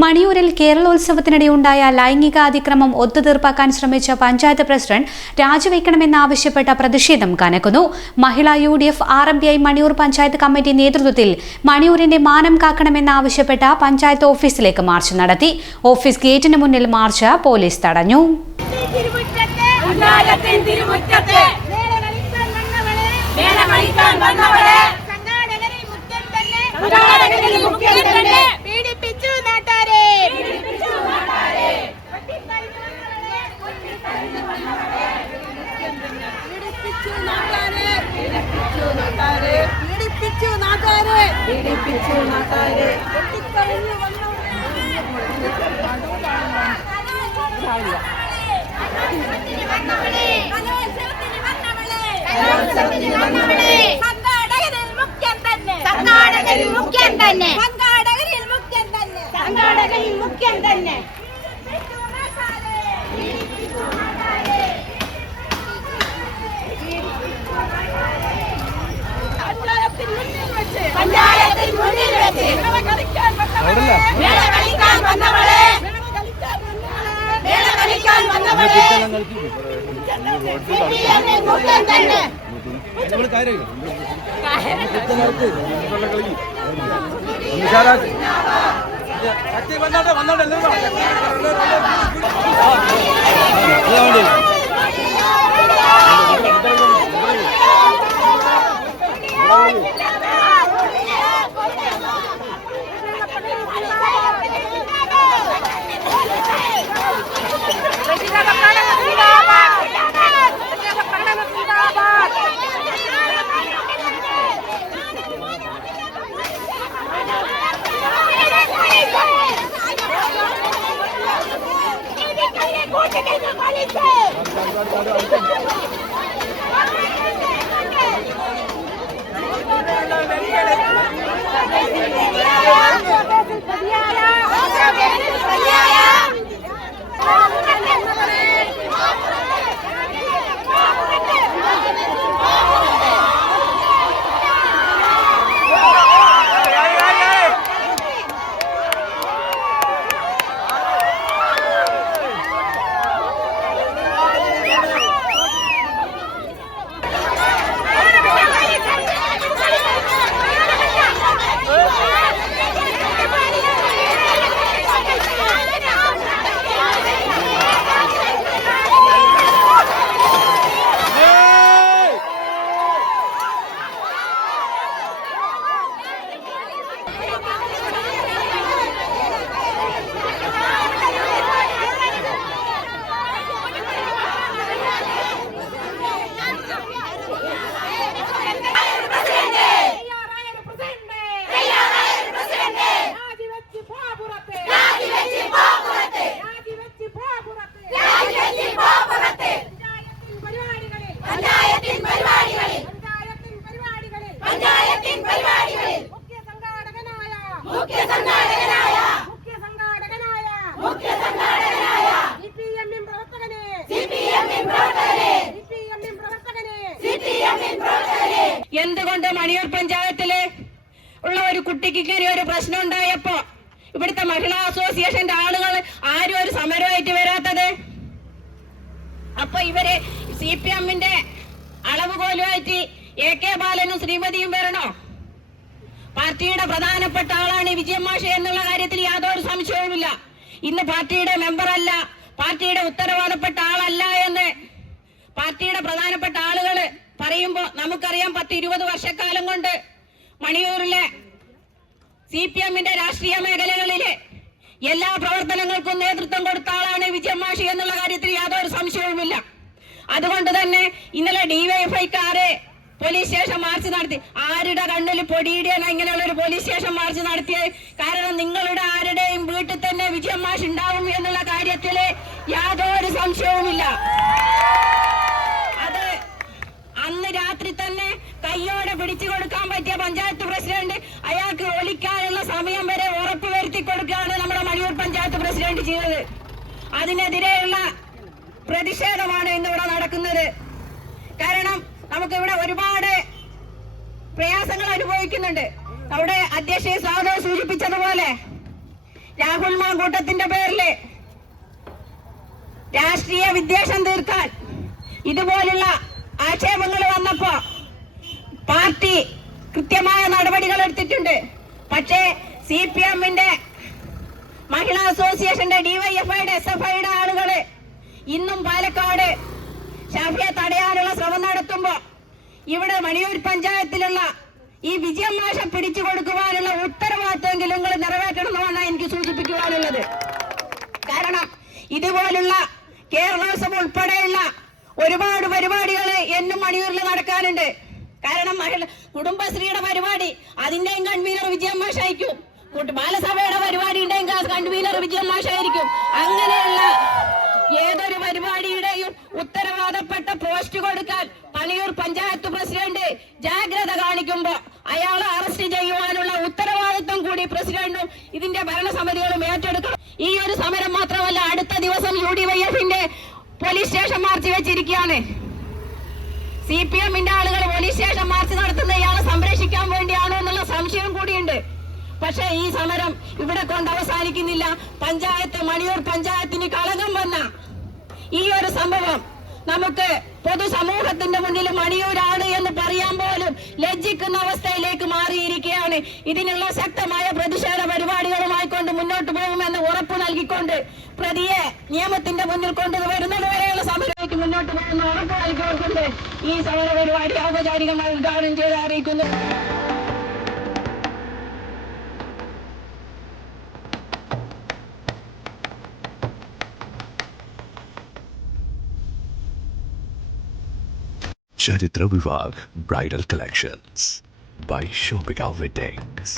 മണിയൂരിൽ കേരളോത്സവത്തിനിടെയുണ്ടായ ലൈംഗികാതിക്രമം ഒത്തുതീർപ്പാക്കാൻ ശ്രമിച്ച പഞ്ചായത്ത് പ്രസിഡന്റ് രാജിവെക്കണമെന്നാവശ്യപ്പെട്ട പ്രതിഷേധം കനക്കുന്നു. മഹിളാ U D F R M P I Maniyur panchayat committee നേതൃത്വത്തിൽ മണിയൂരിന്റെ മാനം കാക്കണമെന്നാവശ്യപ്പെട്ട പഞ്ചായത്ത് ഓഫീസിലേക്ക് മാർച്ച് നടത്തി. ഓഫീസ് ഗേറ്റിന് മുന്നിൽ മാർച്ച് പോലീസ് തടഞ്ഞു. വന്നവളെ. വന്നവളെ പീഡിപ്പിച്ചു നാട്ടാരെ. പീഡിപ്പിച്ചു നാട്ടാരെ. പീഡിപ്പിച്ചു നാട്ടാരെ. പീഡിപ്പിച്ചു നാട്ടാരെ വെട്ടിക്കഴിഞ്ഞു സംഘാടകരിൽ മുഖ്യം തന്നെ. കർണാടകരിൽ മുഖ്യം തന്നെ. വന്നോട്ടെ വന്നോട്ടെ പഞ്ചായത്തിൻ வெளியே എന്തുകൊണ്ട് മണിയൂർ പഞ്ചായത്തിൽ ഉള്ള ഒരു കുട്ടിക്ക് ഇങ്ങനെ ഒരു പ്രശ്നം ഉണ്ടായപ്പോ ഇവിടുത്തെ മഹിളാ അസോസിയേഷന്റെ ആളുകൾ ആരും ഒരു സമരമായിട്ട് വരാത്തത്? അപ്പൊ ഇവർ സി പി എമ്മിന്റെ അളവുകോലുമായിട്ട് എ കെ ബാലനും ശ്രീമതിയും വരണോ? പാർട്ടിയുടെ പ്രധാനപ്പെട്ട ആളാണ് ഈ വിജയമാഷ എന്നുള്ള കാര്യത്തിൽ യാതൊരു സംശയവുമില്ല. ഇന്ന് പാർട്ടിയുടെ മെമ്പറല്ല പാർട്ടിയുടെ ഉത്തരവാദപ്പെട്ട ആളല്ല എന്ന് പാർട്ടിയുടെ പ്രധാനപ്പെട്ട ആളുകൾ പറയുമ്പോൾ നമുക്കറിയാം പത്ത് ഇരുപത് വർഷക്കാലം കൊണ്ട് മണിയൂരിലെ സി പി എമ്മിന്റെ രാഷ്ട്രീയ മേഖലകളിലെ എല്ലാ പ്രവർത്തനങ്ങൾക്കും നേതൃത്വം കൊടുത്ത ആളാണ് വിജയം മാഷി എന്നുള്ള കാര്യത്തിൽ യാതൊരു സംശയവുമില്ല. അതുകൊണ്ട് തന്നെ ഇന്നലെ ഡിവൈഎഫ്ഐക്കാരെ പോലീസ് സ്റ്റേഷൻ മാർച്ച് നടത്തി. ആരുടെ കണ്ണിൽ പൊടിയിടാൻ ഇങ്ങനെയുള്ള ഒരു പോലീസ് സ്റ്റേഷൻ മാർച്ച് നടത്തിയത്? കാരണം നിങ്ങളുടെ ആരുടെയും വീട്ടിൽ തന്നെ വിജയം വിജയമാഷ് ഉണ്ടാവും എന്നുള്ള കാര്യത്തിൽ യാതൊരു സംശയവുമില്ല. തന്നെ കയ്യോടെ പിടിച്ചു കൊടുക്കാൻ പറ്റിയ പഞ്ചായത്ത് പ്രസിഡന്റ് അയാൾക്ക് ഒളിക്കാനുള്ള സമയം വരെ ഉറപ്പ് വരുത്തി കൊടുക്കുകയാണ് നമ്മുടെ മണിയൂർ പഞ്ചായത്ത് പ്രസിഡന്റ് ചെയ്തത്. അതിനെതിരെയുള്ള പ്രതിഷേധമാണ് ഇന്നിവിടെ നടക്കുന്നത്. കാരണം നമുക്കിവിടെ ഒരുപാട് പ്രയാസങ്ങൾ അനുഭവിക്കുന്നുണ്ട്. അവിടെ അധ്യക്ഷയെ സ്വാഗതം സൂചിപ്പിച്ചതുപോലെ രാഹുൽ മാങ്കൂട്ടത്തിന്റെ പേരിൽ രാഷ്ട്രീയ വിദ്വേഷം തീർക്കാൻ ഇതുപോലുള്ള ആക്ഷേപങ്ങൾ വന്നപ്പോ പാർട്ടി കൃത്യമായ നടപടികൾ എടുത്തിട്ടുണ്ട്. പക്ഷേ സി പി എമ്മിന്റെ മഹിളാ അസോസിയേഷന്റെ ഡിവൈഎഫ്ഐയുടെ എസ് എഫ് ഐയുടെ ആളുകൾ ഇന്നും പാലക്കാട് ഷാഫിയെ തടയാനുള്ള ശ്രമം നടത്തുമ്പോ ഇവിടെ മണിയൂർ പഞ്ചായത്തിലുള്ള ഈ വിജയം മാഷ പിടിച്ചു കൊടുക്കുവാനുള്ള ഉത്തരവാദിത്തമെങ്കിലും നിങ്ങൾ നിറവേറ്റണമെന്നാണ് എനിക്ക് സൂചിപ്പിക്കുവാനുള്ളത്. കാരണം ഇതുപോലുള്ള കേരളോത്സവം ഉൾപ്പെടെയുള്ള ഒരുപാട് പരിപാടികൾ എന്നും മണിയൂരിൽ നടക്കാനുണ്ട്. കാരണം മഹിള കുടുംബശ്രീയുടെ പരിപാടി അതിന്റെയും കൺവീനർ വിജയം മാഷായിരിക്കും ബാലസഭയുടെ പരിപാടിയുടെയും കൺവീനർ വിജയം മാഷായിരിക്കും അങ്ങനെയുള്ള ഏതൊരു പരിപാടിയുടെയും ഉത്തരവാദപ്പെട്ട പോസ്റ്റ് കൊടുക്കാൻ പണിയൂർ പഞ്ചായത്ത് പ്രസിഡന്റ് ജാഗ്രത കാണിക്കുമ്പോ അയാളെ അറസ്റ്റ് ചെയ്യുവാനുള്ള ഉത്തരവാദിത്വം കൂടി പ്രസിഡന്റും ഇതിന്റെ ഭരണസമിതികളും ഏറ്റെടുക്കണം. ഈ ഒരു സമരം മാത്രമല്ല അടുത്ത ദിവസം യു പോലീസ് സ്റ്റേഷൻ മാർച്ച് വെച്ചിരിക്കുകയാണ്. സി പി എമ്മിന്റെ ആളുകൾ പോലീസ് സ്റ്റേഷൻ മാർച്ച് നടത്തുന്ന ഇയാളെ സംരക്ഷിക്കാൻ വേണ്ടിയാണോ എന്നുള്ള സംശയം കൂടിയുണ്ട്. പക്ഷേ ഈ സമരം ഇവിടെ കൊണ്ട് അവസാനിക്കുന്നില്ല. പഞ്ചായത്ത് മണിയൂർ പഞ്ചായത്തിന് കളങ്കം വന്ന ഈ ഒരു സംഭവം നമുക്ക് പൊതുസമൂഹത്തിന്റെ മുന്നിൽ മണിയൂരാണ് എന്ന് പറയാൻ പോലും ലജ്ജിക്കുന്ന അവസ്ഥയിലേക്ക് മാറിയിരിക്കുകയാണ്. ഇതിനുള്ള ശക്തമായ പ്രതിഷേധ പരിപാടികളുമായി കൊണ്ട് മുന്നോട്ട് പോകുമെന്ന് ഉറപ്പ് നൽകിക്കൊണ്ട് പ്രതിയെ നിയമത്തിന്റെ മുന്നിൽ കൊണ്ടുവരുന്നത് വരെയുള്ള സമരത്തിലേക്ക് മുന്നോട്ട് പോകുന്ന ഉറപ്പ് ഈ സമര പരിപാടി ഔപചാരികമായി ഉദ്ഘാടനം ചെയ്ത് അറിയിക്കുന്നു ചരിത്ര വിഭാഗ് bridal collections by Shobika Weddings.